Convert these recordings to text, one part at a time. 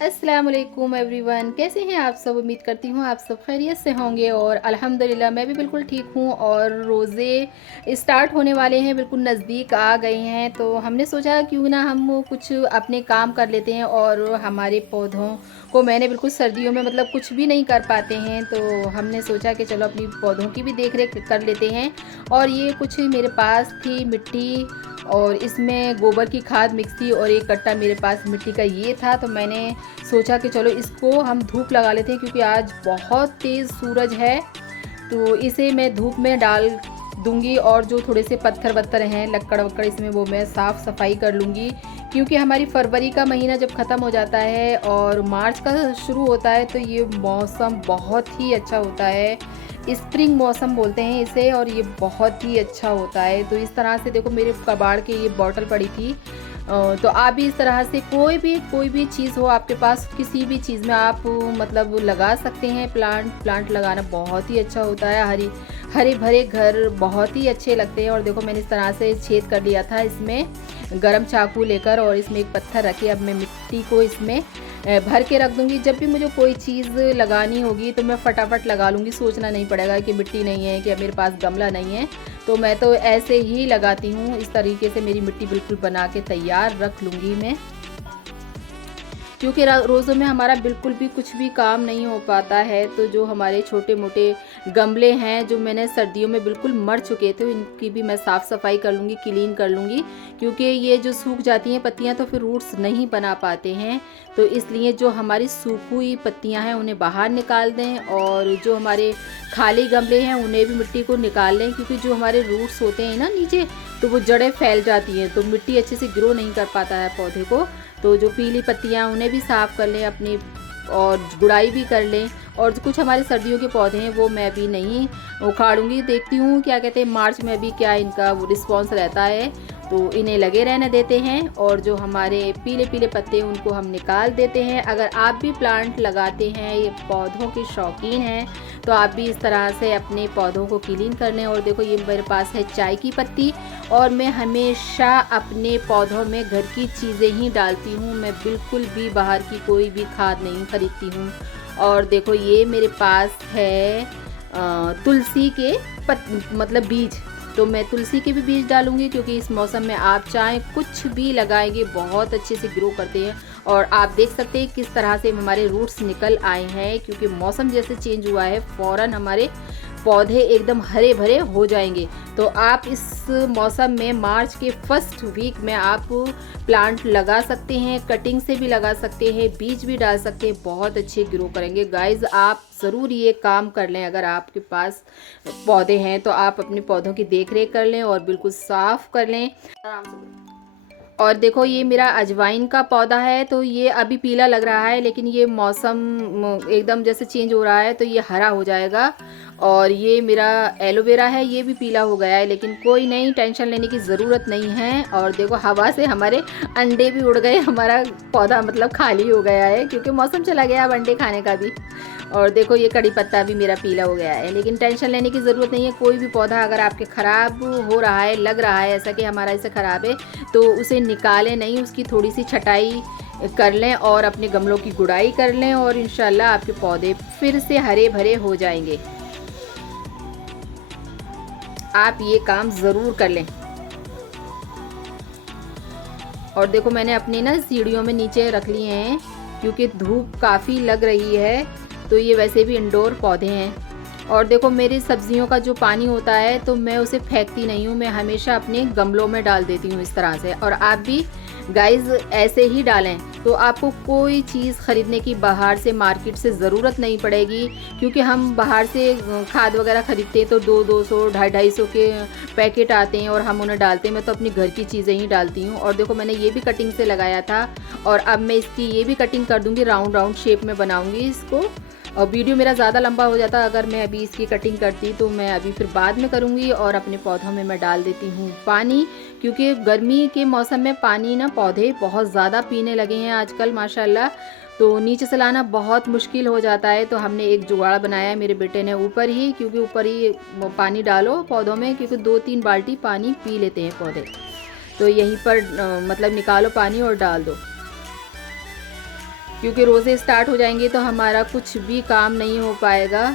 अस्सलाम वालेकुम एवरीवन, कैसे हैं आप सब। उम्मीद करती हूँ आप सब खैरियत से होंगे और अल्हम्दुलिल्लाह मैं भी बिल्कुल ठीक हूँ। और रोज़े स्टार्ट होने वाले हैं, बिल्कुल नज़दीक आ गए हैं, तो हमने सोचा क्यों ना हम कुछ अपने काम कर लेते हैं। और हमारे पौधों को मैंने बिल्कुल सर्दियों में मतलब कुछ भी नहीं कर पाते हैं, तो हमने सोचा कि चलो अपनी पौधों की भी देख रेख कर लेते हैं। और ये कुछ मेरे पास थी मिट्टी और इसमें गोबर की खाद मिक्स थी और एक कट्टा मेरे पास मिट्टी का ये था, तो मैंने सोचा कि चलो इसको हम धूप लगा लेते हैं क्योंकि आज बहुत तेज़ सूरज है। तो इसे मैं धूप में डाल दूंगी और जो थोड़े से पत्थर वत्थर हैं लक्कड़ वक्कड़ इसमें वो मैं साफ़ सफाई कर लूँगी। क्योंकि हमारी फरवरी का महीना जब ख़त्म हो जाता है और मार्च का शुरू होता है तो ये मौसम बहुत ही अच्छा होता है। स्प्रिंग मौसम बोलते हैं इसे और ये बहुत ही अच्छा होता है। तो इस तरह से देखो मेरे कबाड़ की ये बॉटल पड़ी थी, तो आप भी इस तरह से कोई भी चीज़ हो आपके पास, किसी भी चीज़ में आप मतलब लगा सकते हैं। प्लांट लगाना बहुत ही अच्छा होता है। हरे भरे घर बहुत ही अच्छे लगते हैं। और देखो मैंने इस तरह से छेद कर लिया था इसमें गरम चाकू लेकर और इसमें एक पत्थर रखे। अब मैं मिट्टी को इसमें भर के रख दूंगी। जब भी मुझे कोई चीज़ लगानी होगी तो मैं फटाफट लगा लूँगी, सोचना नहीं पड़ेगा कि मिट्टी नहीं है कि मेरे पास गमला नहीं है। तो मैं तो ऐसे ही लगाती हूँ, इस तरीके से मेरी मिट्टी बिल्कुल बना के तैयार रख लूँगी मैं। क्योंकि रोज़ों में हमारा बिल्कुल भी कुछ भी काम नहीं हो पाता है, तो जो हमारे छोटे मोटे गमले हैं जो मैंने सर्दियों में बिल्कुल मर चुके थे इनकी भी मैं साफ़ सफाई कर लूँगी, क्लीन कर लूँगी। क्योंकि ये जो सूख जाती हैं पत्तियाँ तो फिर रूट्स नहीं बना पाते हैं, तो इसलिए जो हमारी सूखी हुई पत्तियाँ हैं उन्हें बाहर निकाल दें और जो हमारे खाली गमले हैं उन्हें भी मिट्टी को निकाल लें। क्योंकि जो हमारे रूट्स होते हैं ना नीचे, तो वो जड़ें फैल जाती हैं तो मिट्टी अच्छे से ग्रो नहीं कर पाता है पौधे को। तो जो पीली पत्तियाँ उन्हें भी साफ़ कर लें अपनी और गुड़ाई भी कर लें। और कुछ हमारे सर्दियों के पौधे हैं वो मैं भी नहीं उखाड़ूंगी, देखती हूँ क्या कहते हैं मार्च में भी क्या इनका वो रिस्पॉन्स रहता है, तो इन्हें लगे रहने देते हैं। और जो हमारे पीले पीले पत्ते हैं उनको हम निकाल देते हैं। अगर आप भी प्लांट लगाते हैं, ये पौधों के शौकीन हैं, तो आप भी इस तरह से अपने पौधों को क्लीन कर लें। और देखो ये मेरे पास है चाय की पत्ती और मैं हमेशा अपने पौधों में घर की चीज़ें ही डालती हूँ, मैं बिल्कुल भी बाहर की कोई भी खाद नहीं खरीदती हूँ। और देखो ये मेरे पास है तुलसी के मतलब बीज, तो मैं तुलसी के भी बीज डालूंगी क्योंकि इस मौसम में आप चाहें कुछ भी लगाएंगे बहुत अच्छे से ग्रो करते हैं। और आप देख सकते हैं किस तरह से हमारे रूट्स निकल आए हैं, क्योंकि मौसम जैसे चेंज हुआ है फ़ौरन हमारे पौधे एकदम हरे भरे हो जाएंगे। तो आप इस मौसम में मार्च के फर्स्ट वीक में आप प्लांट लगा सकते हैं, कटिंग से भी लगा सकते हैं, बीज भी डाल सकते हैं, बहुत अच्छे ग्रो करेंगे। गाइस आप ज़रूर ये काम कर लें, अगर आपके पास पौधे हैं तो आप अपने पौधों की देख रेख कर लें और बिल्कुल साफ़ कर लें। और देखो ये मेरा अजवाइन का पौधा है, तो ये अभी पीला लग रहा है लेकिन ये मौसम एकदम जैसे चेंज हो रहा है तो ये हरा हो जाएगा। और ये मेरा एलोवेरा है, ये भी पीला हो गया है, लेकिन कोई नहीं, टेंशन लेने की ज़रूरत नहीं है। और देखो हवा से हमारे अंडे भी उड़ गए, हमारा पौधा मतलब खाली हो गया है क्योंकि मौसम चला गया अब अंडे खाने का भी। और देखो ये कड़ी पत्ता भी मेरा पीला हो गया है, लेकिन टेंशन लेने की ज़रूरत नहीं है। कोई भी पौधा अगर आपके ख़राब हो रहा है, लग रहा है ऐसा कि हमारा इसे ख़राब है, तो उसे निकालें नहीं, उसकी थोड़ी सी छटाई कर लें और अपने गमलों की गुड़ाई कर लें और इंशाल्लाह आपके पौधे फिर से हरे भरे हो जाएंगे। आप ये काम ज़रूर कर लें। और देखो मैंने अपनी ना सीढ़ियों में नीचे रख लिए हैं क्योंकि धूप काफ़ी लग रही है, तो ये वैसे भी इंडोर पौधे हैं। और देखो मेरी सब्जियों का जो पानी होता है तो मैं उसे फेंकती नहीं हूँ, मैं हमेशा अपने गमलों में डाल देती हूँ इस तरह से। और आप भी गाइस ऐसे ही डालें, तो आपको कोई चीज़ ख़रीदने की बाहर से मार्केट से ज़रूरत नहीं पड़ेगी। क्योंकि हम बाहर से खाद वगैरह ख़रीदते हैं तो 200 250 के पैकेट आते हैं और हम उन्हें डालते हैं। मैं तो अपनी घर की चीज़ें ही डालती हूँ। और देखो मैंने ये भी कटिंग से लगाया था और अब मैं इसकी ये भी कटिंग कर दूँगी, राउंड राउंड शेप में बनाऊँगी इसको। और वीडियो मेरा ज़्यादा लंबा हो जाता अगर मैं अभी इसकी कटिंग करती, तो मैं अभी फिर बाद में करूँगी। और अपने पौधों में मैं डाल देती हूँ पानी, क्योंकि गर्मी के मौसम में पानी ना पौधे बहुत ज़्यादा पीने लगे हैं आजकल माशाल्लाह, तो नीचे से लाना बहुत मुश्किल हो जाता है। तो हमने एक जुगाड़ बनाया है मेरे बेटे ने ऊपर ही, क्योंकि ऊपर ही पानी डालो पौधों में, क्योंकि 2-3 बाल्टी पानी पी लेते हैं पौधे। तो यहीं पर मतलब निकालो पानी और डाल दो। क्योंकि रोज़े स्टार्ट हो जाएंगे तो हमारा कुछ भी काम नहीं हो पाएगा।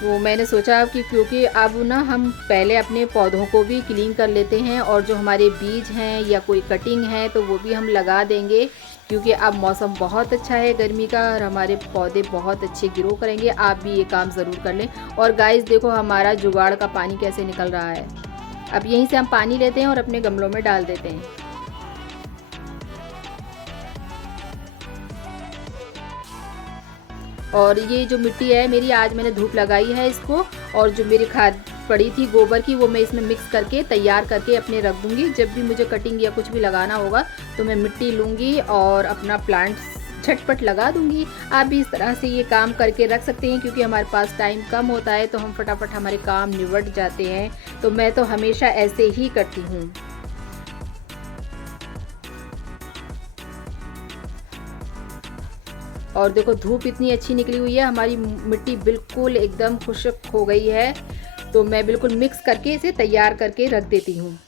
तो मैंने सोचा कि क्योंकि अब ना हम पहले अपने पौधों को भी क्लीन कर लेते हैं और जो हमारे बीज हैं या कोई कटिंग है तो वो भी हम लगा देंगे, क्योंकि अब मौसम बहुत अच्छा है गर्मी का और हमारे पौधे बहुत अच्छे ग्रो करेंगे। आप भी ये काम ज़रूर कर लें। और गाइस देखो हमारा जुगाड़ का पानी कैसे निकल रहा है। अब यहीं से हम पानी लेते हैं और अपने गमलों में डाल देते हैं। और ये जो मिट्टी है मेरी, आज मैंने धूप लगाई है इसको, और जो मेरी खाद पड़ी थी गोबर की वो मैं इसमें मिक्स करके तैयार करके अपने रख दूँगी। जब भी मुझे कटिंग या कुछ भी लगाना होगा तो मैं मिट्टी लूँगी और अपना प्लांट झटपट लगा दूँगी। आप भी इस तरह से ये काम करके रख सकते हैं, क्योंकि हमारे पास टाइम कम होता है तो हम फटाफट हमारे काम निपट जाते हैं। तो मैं तो हमेशा ऐसे ही करती हूँ। और देखो धूप इतनी अच्छी निकली हुई है, हमारी मिट्टी बिल्कुल एकदम खुश्क हो गई है। तो मैं बिल्कुल मिक्स करके इसे तैयार करके रख देती हूँ।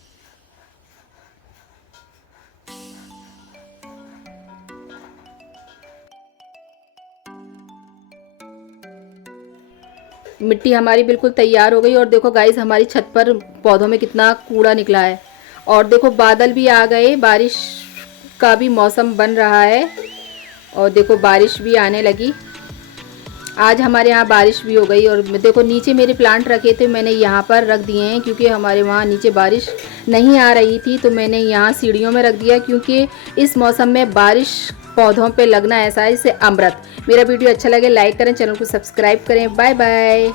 मिट्टी हमारी बिल्कुल तैयार हो गई और देखो गाइस हमारी छत पर पौधों में कितना कूड़ा निकला है। और देखो बादल भी आ गए, बारिश का भी मौसम बन रहा है और देखो बारिश भी आने लगी। आज हमारे यहाँ बारिश भी हो गई। और देखो नीचे मेरे प्लांट रखे थे मैंने यहाँ पर रख दिए हैं, क्योंकि हमारे वहाँ नीचे बारिश नहीं आ रही थी तो मैंने यहाँ सीढ़ियों में रख दिया, क्योंकि इस मौसम में बारिश पौधों पे लगना ऐसा है जैसे अमृत। मेरा वीडियो अच्छा लगे लाइक करें, चैनल को सब्सक्राइब करें। Bye bye.